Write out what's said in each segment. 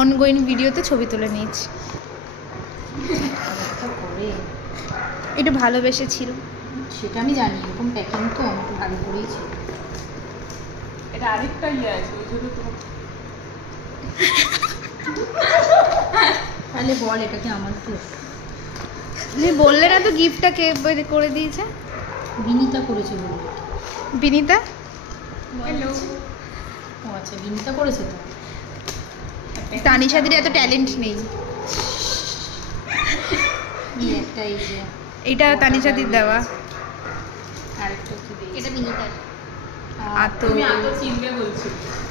Ongoing ভিডিওতে ছবি তুলে নিয়েছি। একটু ভালোবেসেছিল, সেটা আমি জানি। এরকম প্যাকিং তো আমাকে ভালো করেই ছিল। এটা আরেকটা ইয়ে আছে, ওই জন্য তো। তাহলে বল, এটা কি আমার তো? তুমি বললে না তো গিফটটা কে করে দিয়েছে? বিনিতা করেছে বলে। বিনিতা? হ্যালো। ও আচ্ছা, বিনিতা করেছে তো। তানিশাদির এত ট্যালেন্ট নেই। একটা এই যে এটা তানিশাদির দেওয়া। আরেকটা কি দিয়েছে? এটা বিনিতার। আতো তুমি এত চিনবে বলছো।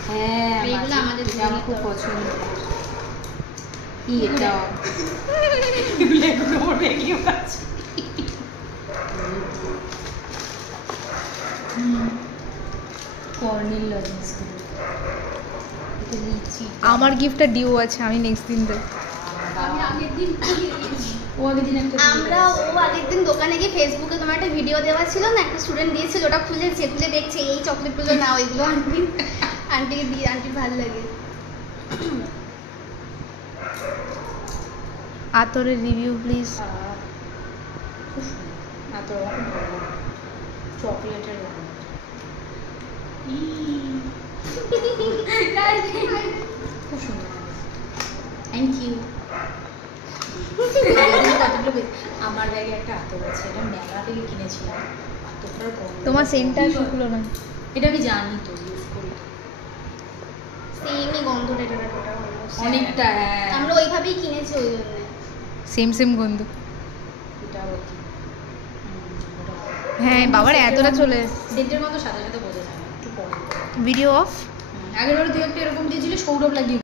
হ্যাঁ, এগুলো আমাদের এটা আমার খুব পছন্দ। কি এটা? এগুলো ওর বেগিও আছে। Colonel lozenges. এটা লিচি। আমার গিফটটা ডিউ আছে, আমি নেক্সট দিন দেব। আমি আগের দিন ও আগের দিন একটা ও আগের দিন দোকানে গিয়ে ফেসবুকে তোমার একটা ভিডিও দেওয়া ছিল না, একটা স্টুডেন্ট দিয়েছিল, ওটা খুলে দেখছে এই চকলেটগুলো না, ওইগুলো আন্টিকে দিয়ে, আন্টির ভালো লাগে। আতরের রিভিউ প্লিজ। চকলেটের খুব সুন্দর। Thank you. আমার ব্যাগে একটা আতর আছে, এটা মেলা থেকে কিনেছিলাম। আতরটার তোমার সেন্টটা শুকলো না। এটা আমি জানি তো, ইউজ করি তো। সেমই গন্ধটা, এটা অনেকটা। আমরা ওইভাবেই কিনেছি ওই জন্য। সেম সেম গন্ধ। এটা আবার কি? হ্যাঁ বাবার এতটা চলে। সেন্টের মতো সাথে সাথে বোঝা যায় না, একটু পরে। Video of. আগের বারে তুই একটা এরকম দিয়েছিলি, সৌরভ লাগিয়ে